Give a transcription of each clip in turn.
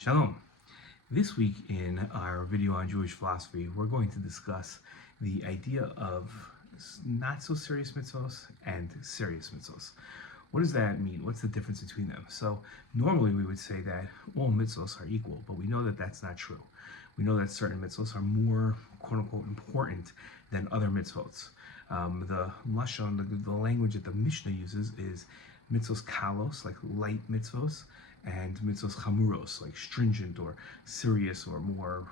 Shalom. This week in our video on Jewish philosophy, we're going to discuss the idea of not so serious mitzvos and serious mitzvos. What does that mean? What's the difference between them? So normally we would say that all mitzvos are equal, but we know that that's not true. We know that certain mitzvos are more quote-unquote important than other mitzvos. The lashon, the language that the Mishnah uses is mitzvos kalos, like light mitzvos, and mitzvos chamuros, like stringent or serious or more,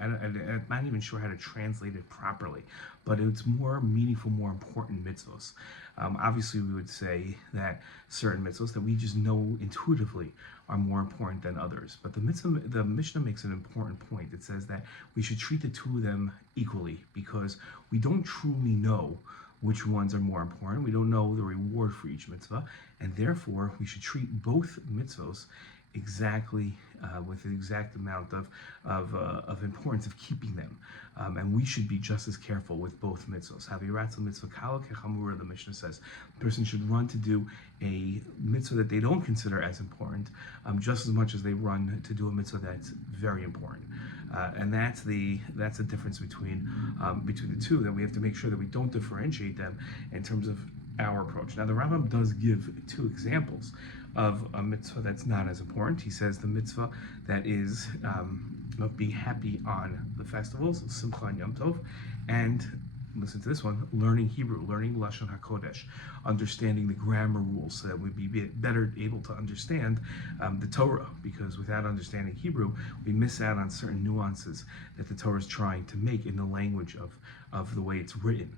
I'm not even sure how to translate it properly, but it's more meaningful, more important mitzvos. Obviously, we would say that certain mitzvos that we just know intuitively are more important than others. But the Mishnah makes an important point. It says that we should treat the two of them equally because we don't truly know which ones are more important. We don't know the reward for each mitzvah, and therefore we should treat both mitzvos exactly with the exact amount of importance of keeping them. And we should be just as careful with both mitzvos. Haviratzel mitzvah kala kechamura, the Mishnah says, the person should run to do a mitzvah that they don't consider as important, just as much as they run to do a mitzvah that's very important. And that's the difference between the two, that we have to make sure that we don't differentiate them in terms of our approach. Now the Rambam does give two examples of a mitzvah that's not as important. He says the mitzvah that is of being happy on the festivals, Simcha and Yom Tov, and listen to this one, learning Hebrew, learning Lashon HaKodesh, understanding the grammar rules so that we'd be better able to understand the Torah, because without understanding Hebrew, we miss out on certain nuances that the Torah is trying to make in the language of the way it's written.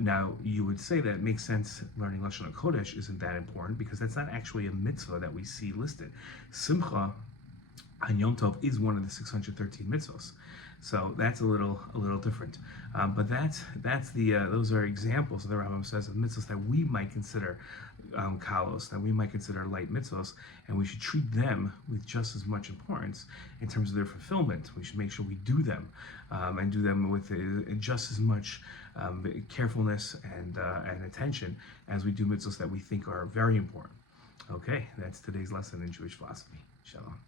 Now, you would say that it makes sense learning Lashon HaKodesh isn't that important because that's not actually a mitzvah that we see listed. Simcha and Yom Tov is one of the 613 mitzvahs. So that's a little different, but those are examples. The Rambam says of mitzvahs that we might consider kalos, that we might consider light mitzvahs, and we should treat them with just as much importance in terms of their fulfillment. We should make sure we do them and do them with just as much carefulness and attention as we do mitzvahs that we think are very important. Okay, that's today's lesson in Jewish philosophy. Shalom.